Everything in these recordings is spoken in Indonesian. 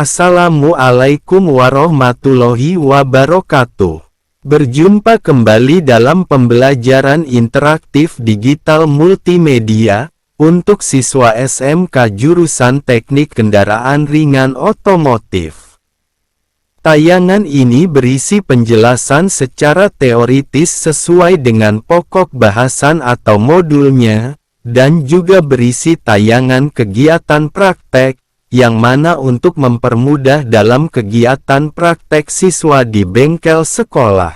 Assalamualaikum warahmatullahi wabarakatuh. Berjumpa kembali dalam pembelajaran interaktif digital multimedia untuk siswa SMK jurusan Teknik Kendaraan Ringan Otomotif. Tayangan ini berisi penjelasan secara teoritis sesuai dengan pokok bahasan atau modulnya, dan juga berisi tayangan kegiatan praktek, yang mana untuk mempermudah dalam kegiatan praktek siswa di bengkel sekolah.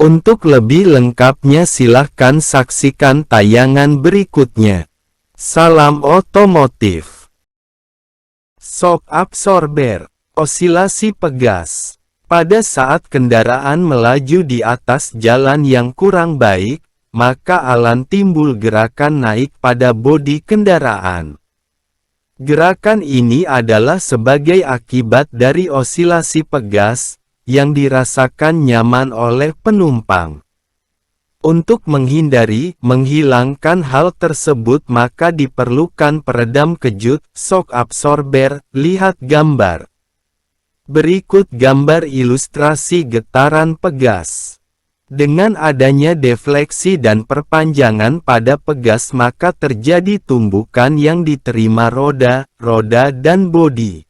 Untuk lebih lengkapnya silahkan saksikan tayangan berikutnya. Salam otomotif. Shock absorber, osilasi pegas. Pada saat kendaraan melaju di atas jalan yang kurang baik, maka akan timbul gerakan naik pada bodi kendaraan. Gerakan ini adalah sebagai akibat dari osilasi pegas, yang dirasakan nyaman oleh penumpang. Untuk menghilangkan hal tersebut maka diperlukan peredam kejut, shock absorber. Lihat gambar. Berikut gambar ilustrasi getaran pegas. Dengan adanya defleksi dan perpanjangan pada pegas maka terjadi tumbukan yang diterima roda dan bodi.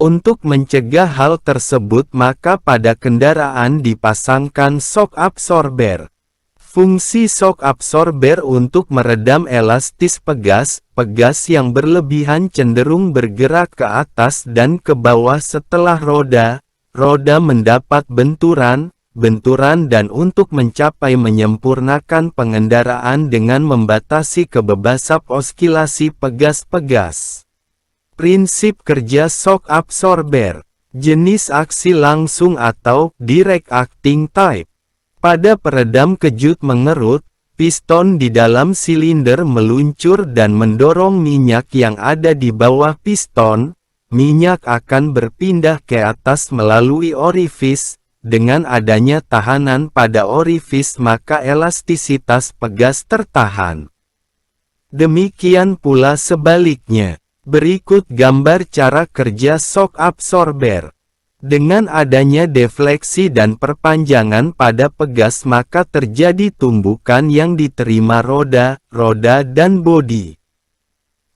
Untuk mencegah hal tersebut maka pada kendaraan dipasangkan shock absorber. Fungsi shock absorber untuk meredam elastis pegas. Pegas yang berlebihan cenderung bergerak ke atas dan ke bawah setelah roda mendapat benturan dan untuk mencapai menyempurnakan pengendaraan dengan membatasi kebebasan osilasi pegas. Prinsip kerja shock absorber. Jenis aksi langsung atau direct acting type. Pada peredam kejut mengerut, piston di dalam silinder meluncur dan mendorong minyak yang ada di bawah piston. Minyak akan berpindah ke atas melalui orifis. Dengan adanya tahanan pada orifis maka elastisitas pegas tertahan. Demikian pula sebaliknya. Berikut gambar cara kerja shock absorber. Dengan adanya defleksi dan perpanjangan pada pegas maka terjadi tumbukan yang diterima roda dan bodi.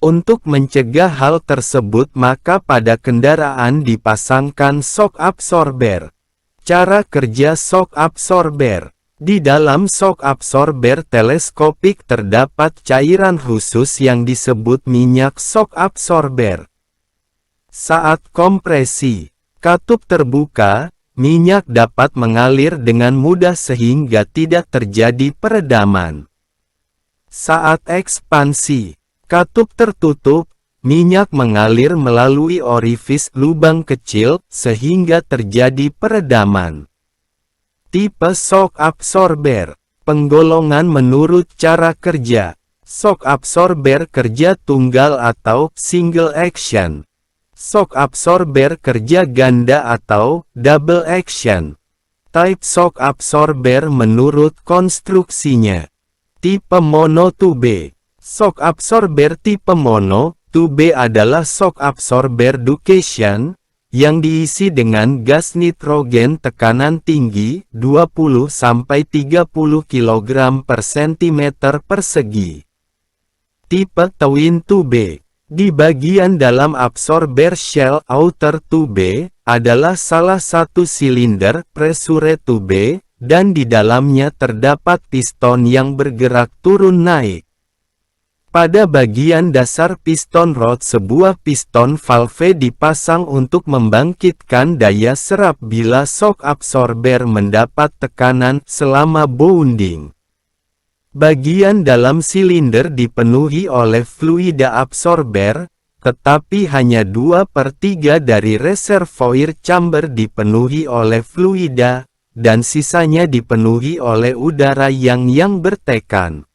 Untuk mencegah hal tersebut maka pada kendaraan dipasangkan shock absorber. Cara kerja shock absorber. Di dalam shock absorber teleskopik terdapat cairan khusus yang disebut minyak shock absorber. Saat kompresi, katup terbuka, minyak dapat mengalir dengan mudah sehingga tidak terjadi peredaman. Saat ekspansi, katup tertutup, minyak mengalir melalui orifis lubang kecil, sehingga terjadi peredaman. Tipe shock absorber. Penggolongan menurut cara kerja. Shock absorber kerja tunggal atau single action. Shock absorber kerja ganda atau double action. Type shock absorber menurut konstruksinya. Tipe mono tube. Shock absorber tipe mono tube adalah shock absorber ducation, yang diisi dengan gas nitrogen tekanan tinggi, 20–30 kg per cm persegi. Tipe twin tube. Di bagian dalam absorber shell outer tube, adalah salah satu silinder pressure tube, dan di dalamnya terdapat piston yang bergerak turun naik. Pada bagian dasar piston rod sebuah piston valve dipasang untuk membangkitkan daya serap bila shock absorber mendapat tekanan selama wounding. Bagian dalam silinder dipenuhi oleh fluida absorber, tetapi hanya 2/3 dari reservoir chamber dipenuhi oleh fluida, dan sisanya dipenuhi oleh udara yang bertekan.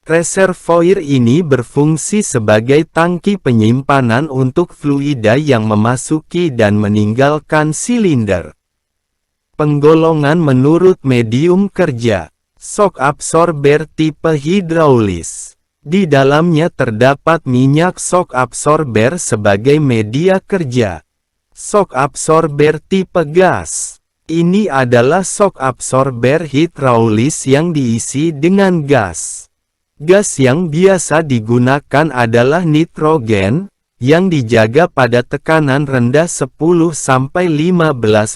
Reservoir ini berfungsi sebagai tangki penyimpanan untuk fluida yang memasuki dan meninggalkan silinder. Penggolongan menurut medium kerja. Shock absorber tipe hidraulis. Di dalamnya terdapat minyak shock absorber sebagai media kerja. Shock absorber tipe gas. Ini adalah shock absorber hidraulis yang diisi dengan gas. Gas yang biasa digunakan adalah nitrogen, yang dijaga pada tekanan rendah 10-15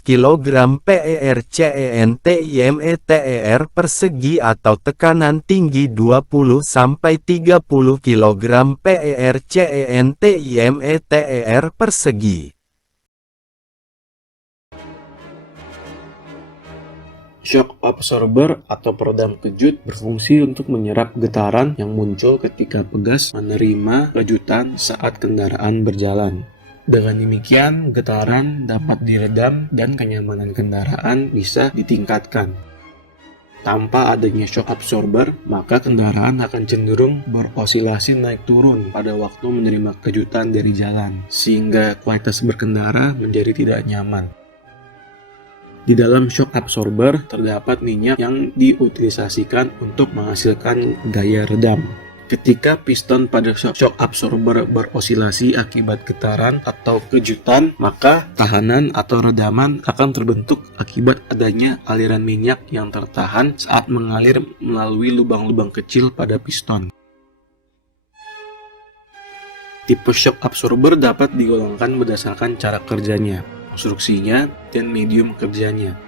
kg per centimeter persegi atau tekanan tinggi 20-30 kg per centimeter persegi. Shock absorber atau peredam kejut berfungsi untuk menyerap getaran yang muncul ketika pegas menerima kejutan saat kendaraan berjalan. Dengan demikian, getaran dapat diredam dan kenyamanan kendaraan bisa ditingkatkan. Tanpa adanya shock absorber, maka kendaraan akan cenderung berosilasi naik turun pada waktu menerima kejutan dari jalan, sehingga kualitas berkendara menjadi tidak nyaman. Di dalam shock absorber terdapat minyak yang diutilisasikan untuk menghasilkan gaya redam. Ketika piston pada shock absorber berosilasi akibat getaran atau kejutan, maka tahanan atau redaman akan terbentuk akibat adanya aliran minyak yang tertahan saat mengalir melalui lubang-lubang kecil pada piston. Tipe shock absorber dapat digolongkan berdasarkan cara kerjanya, konstruksinya, dan medium kerjanya.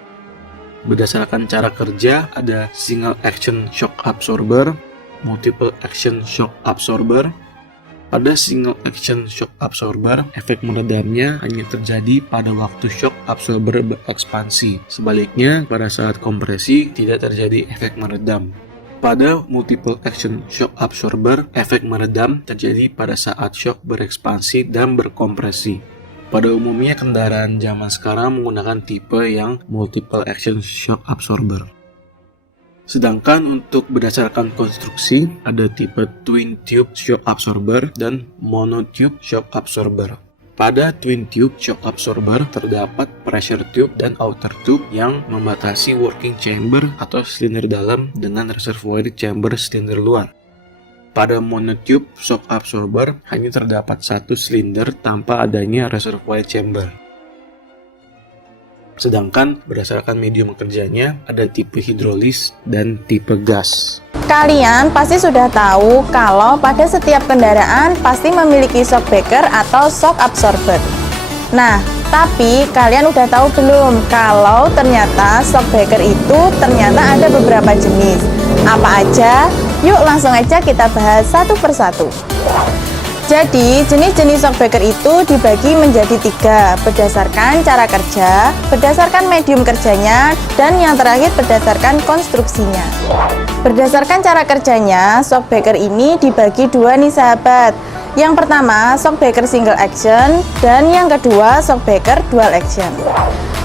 Berdasarkan cara kerja, ada single action shock absorber, multiple action shock absorber. Pada single action shock absorber, efek meredamnya hanya terjadi pada waktu shock absorber berekspansi. Sebaliknya, pada saat kompresi tidak terjadi efek meredam. Pada multiple action shock absorber, efek meredam terjadi pada saat shock berekspansi dan berkompresi. Pada umumnya kendaraan zaman sekarang menggunakan tipe yang multiple action shock absorber. Sedangkan untuk berdasarkan konstruksi, ada tipe twin tube shock absorber dan monotube shock absorber. Pada twin tube shock absorber terdapat pressure tube dan outer tube yang membatasi working chamber atau silinder dalam dengan reservoir chamber silinder luar. Pada monotube shock absorber hanya terdapat satu silinder tanpa adanya reservoir chamber. Sedangkan berdasarkan medium kerjanya ada tipe hidrolis dan tipe gas. Kalian pasti sudah tahu kalau pada setiap kendaraan pasti memiliki shock breaker atau shock absorber. Nah, tapi kalian udah tahu belum kalau ternyata shock breaker itu ternyata ada beberapa jenis. Apa aja? Yuk langsung aja kita bahas satu persatu. Jadi, jenis-jenis shock breaker itu dibagi menjadi 3 berdasarkan cara kerja, berdasarkan medium kerjanya, dan yang terakhir berdasarkan konstruksinya. Berdasarkan cara kerjanya, shock breaker ini dibagi 2 nih sahabat. Yang pertama, shock breaker single action, dan yang kedua, shock breaker dual action.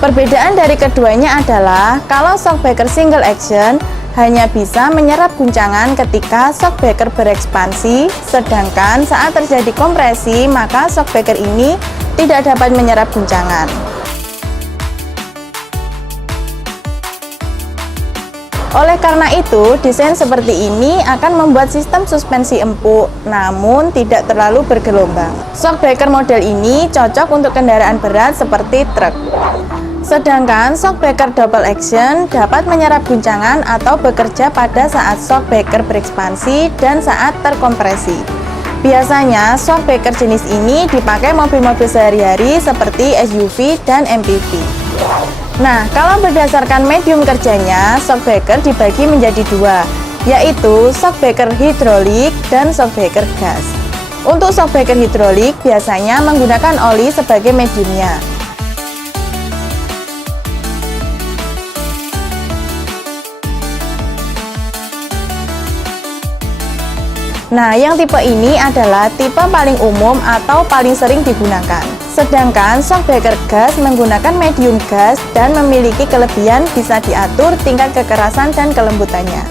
Perbedaan dari keduanya adalah kalau shock breaker single action hanya bisa menyerap guncangan ketika shock breaker berekspansi, sedangkan saat terjadi kompresi, maka shock breaker ini tidak dapat menyerap guncangan. Oleh karena itu, desain seperti ini akan membuat sistem suspensi empuk, namun tidak terlalu bergelombang. Shock breaker model ini cocok untuk kendaraan berat seperti truk. Sedangkan shock breaker double action dapat menyerap guncangan atau bekerja pada saat shock breaker berekspansi dan saat terkompresi. Biasanya shock breaker jenis ini dipakai mobil-mobil sehari-hari seperti SUV dan MPV. Nah, kalau berdasarkan medium kerjanya, shock breaker dibagi menjadi 2, yaitu shock breaker hidrolik dan shock breaker gas. Untuk shock breaker hidrolik biasanya menggunakan oli sebagai mediumnya. Nah, yang tipe ini adalah tipe paling umum atau paling sering digunakan. Sedangkan shock breaker gas menggunakan medium gas dan memiliki kelebihan bisa diatur tingkat kekerasan dan kelembutannya.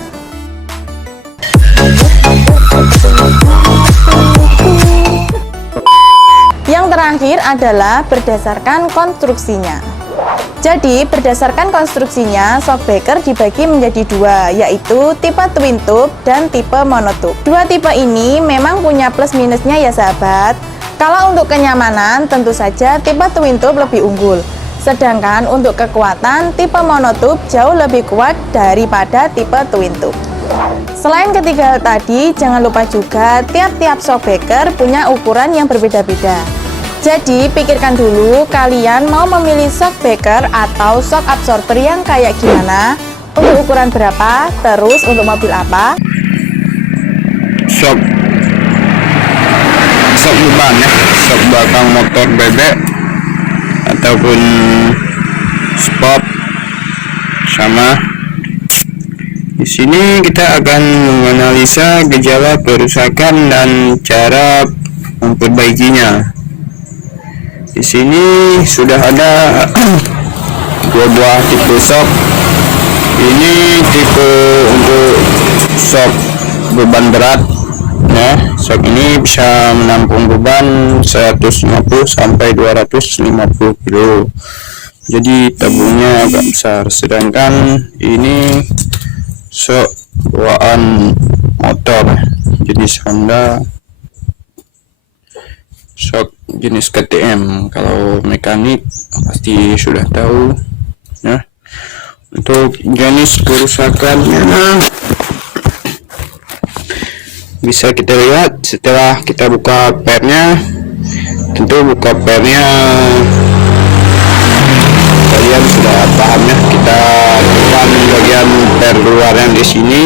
Yang terakhir adalah berdasarkan konstruksinya. Jadi, berdasarkan konstruksinya, shock breaker dibagi menjadi dua, yaitu tipe twin tube dan tipe monotube. Dua tipe ini memang punya plus minusnya ya sahabat. Kalau untuk kenyamanan, tentu saja tipe twin tube lebih unggul. Sedangkan untuk kekuatan, tipe monotube jauh lebih kuat daripada tipe twin tube. Selain ketiga hal tadi, jangan lupa juga tiap-tiap shock breaker punya ukuran yang berbeda-beda. Jadi, pikirkan dulu kalian mau memilih shock breaker atau shock absorber yang kayak gimana, untuk ukuran berapa, terus untuk mobil apa. Shock beban ya, shock belakang motor bebek ataupun sport sama. Di sini kita akan menganalisa gejala kerusakan dan cara memperbaikinya. Di sini sudah ada dua buah tipe shock. Ini tipe untuk shock beban berat. Ya, shock ini bisa menampung beban 150 sampai 250 kg. Jadi tabungnya agak besar. Sedangkan ini shock bawaan motor jenis Honda, shock jenis KTM. Kalau mekanik pasti sudah tahu ya. Untuk jenis kerusakannya bisa kita lihat setelah kita buka pernya. Tentu buka pernya kalian sudah paham ya, kita tekan bagian per luarnya di sini,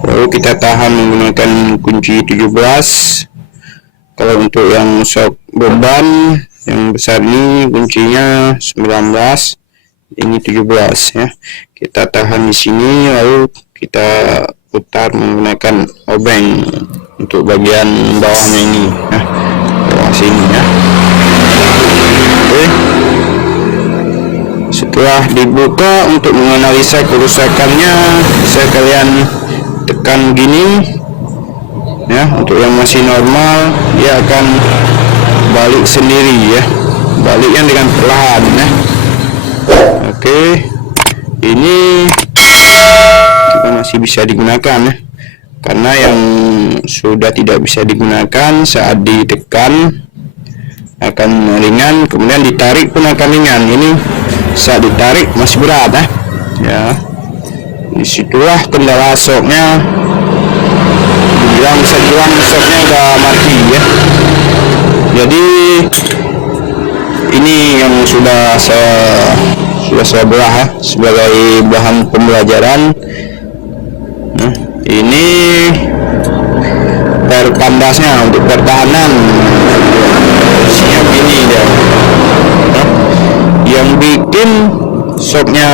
lalu kita tahan menggunakan kunci 17. Kalau untuk yang shock beban yang besar ini kuncinya 19, ini 17 ya. Kita tahan di sini, lalu kita putar menggunakan obeng untuk bagian bawahnya ini ya, bawah sini ya. Oke. Setelah dibuka, untuk menganalisa kerusakannya bisa kalian tekan gini ya. Untuk yang masih normal dia akan balik sendiri ya, baliknya dengan perlahan ya. Oke, ini juga masih bisa digunakan ya, karena yang sudah tidak bisa digunakan saat ditekan akan ringan, kemudian ditarik pun akan ringan. Ini saat ditarik masih berat ya. Disitulah kendala shocknya. Yang bisa dibilang shocknya udah mati ya. Jadi ini yang sudah saya belah ya, sebagai bahan pembelajaran. Nah, ini per kandasnya untuk pertahanan siap ini dia. Nah, yang bikin shocknya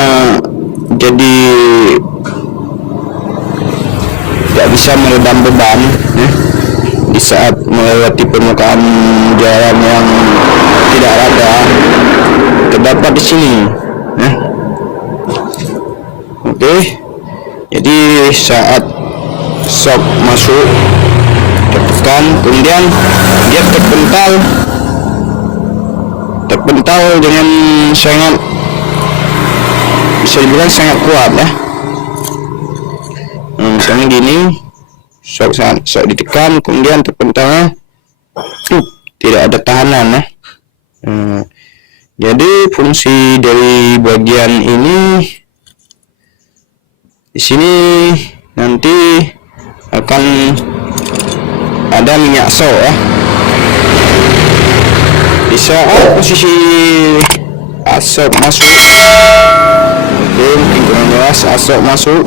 jadi tidak bisa meredam beban ya, di saat melewati permukaan jalan yang tidak rata, terdapat di sini ya. Oke, jadi saat shock masuk tertekan, kemudian dia terpental dengan sangat, bisa dibilang sangat kuat ya. Misalnya gini, shock ditekan, kemudian terpental, tidak ada tahanan ya. Jadi fungsi dari bagian ini di sini nanti akan ada minyak shock ya. Di saat posisi asap masuk, oke, mungkin kurang jelas, asap masuk,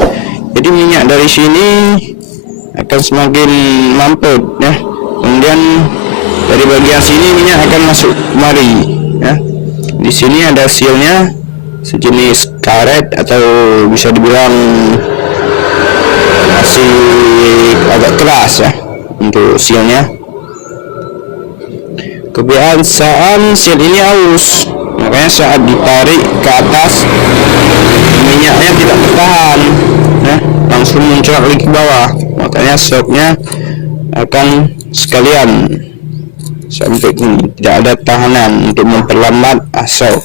jadi minyak dari sini akan semakin mampet ya. Kemudian dari bagian sini minyak akan masuk kemari ya. Di sini ada sealnya sejenis karet, atau bisa dibilang masih agak keras ya untuk sealnya. Kebiasaan seal ini aus, makanya saat ditarik ke atas minyaknya tidak bertahan ya, langsung muncrat lagi ke bawah. Makanya shocknya akan sekalian sampai tidak ada tahanan untuk memperlambat shock.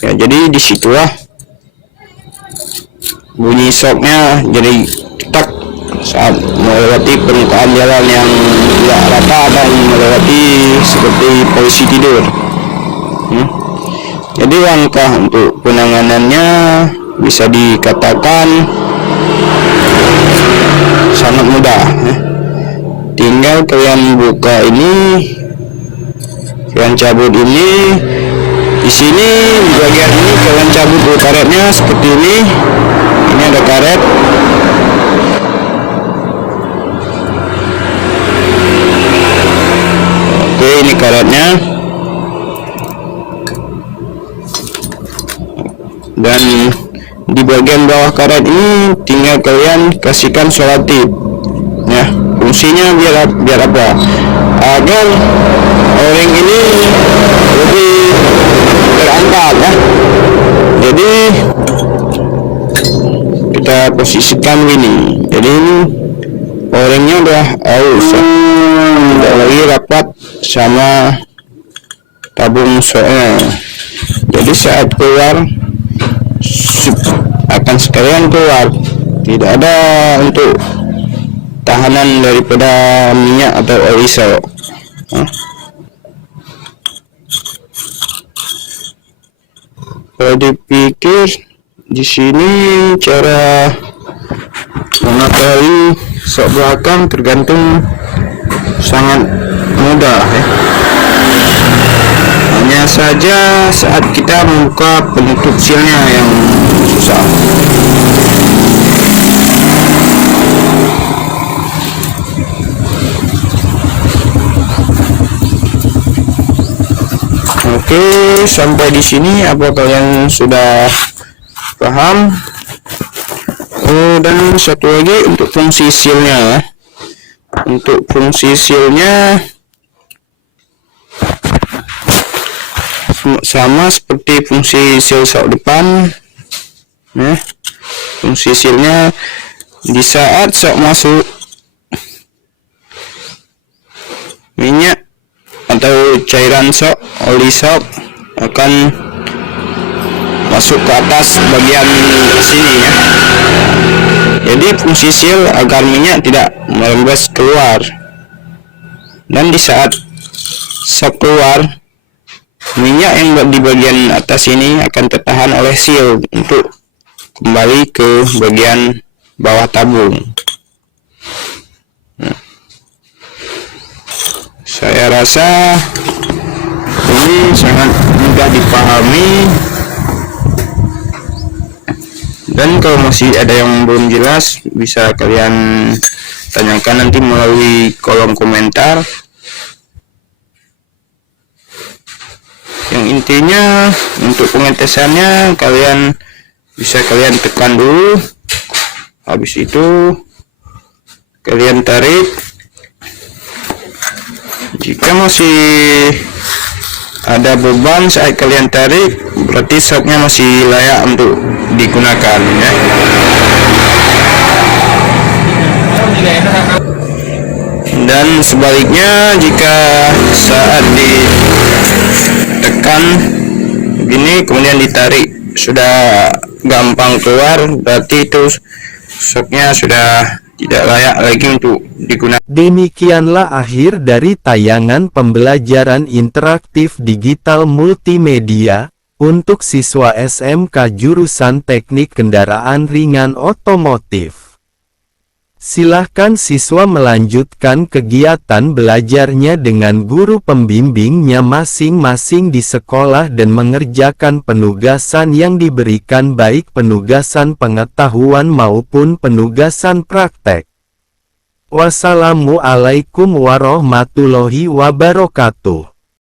Ya, jadi disitulah bunyi shocknya jadi tak saat melewati permukaan jalan yang tidak rata dan melewati seperti posisi tidur. Jadi langkah untuk penanganannya bisa dikatakan sangat mudah. Tinggal kalian buka ini, kalian cabut ini. Di sini di bagian ini kalian cabut dulu karetnya seperti ini. Ini ada karet. Oke, ini karetnya. Dan di bagian bawah karet ini tinggal kalian kasihkan selotip. Ya, fungsinya biar apa? Agar o-ring ini lebih terangkat ya. Jadi kita posisikan gini. Jadi ini o-ringnya udah aus ya. Tidak lagi rapat sama tabung soknya. Jadi saat keluar akan sekalian keluar, tidak ada untuk tahanan daripada minyak atau oli sok. Kalau dipikir di sini cara mengetahui sok belakang tergantung sangat mudah ya. Hanya saja saat kita membuka penutup silnya yang susah. Oke, sampai di sini apa kalian sudah paham? Oh, dan satu lagi untuk fungsi silnya ya. Untuk fungsi silnya sama seperti fungsi sil sok depan ya. Fungsi silnya di saat sok masuk minyak atau cairan sok, oli sok akan masuk ke atas bagian sini ya. Jadi fungsi sil agar minyak tidak merembes keluar, dan di saat sok keluar, minyak yang di bagian atas ini akan tertahan oleh sil untuk kembali ke bagian bawah tabung. Saya rasa ini sangat mudah dipahami, dan kalau masih ada yang belum jelas bisa kalian tanyakan nanti melalui kolom komentar. Yang intinya untuk pengetesannya kalian bisa kalian tekan dulu, habis itu kalian tarik. Jika masih ada beban saat kalian tarik, berarti shocknya masih layak untuk digunakan ya. Dan sebaliknya, jika saat ditekan begini kemudian ditarik sudah gampang keluar, berarti itu shocknya sudah tidak layak lagi untuk digunakan. Demikianlah akhir dari tayangan pembelajaran interaktif digital multimedia untuk siswa SMK jurusan Teknik Kendaraan Ringan Otomotif. Silahkan siswa melanjutkan kegiatan belajarnya dengan guru pembimbingnya masing-masing di sekolah dan mengerjakan penugasan yang diberikan, baik penugasan pengetahuan maupun penugasan praktek. Wassalamualaikum warahmatullahi wabarakatuh.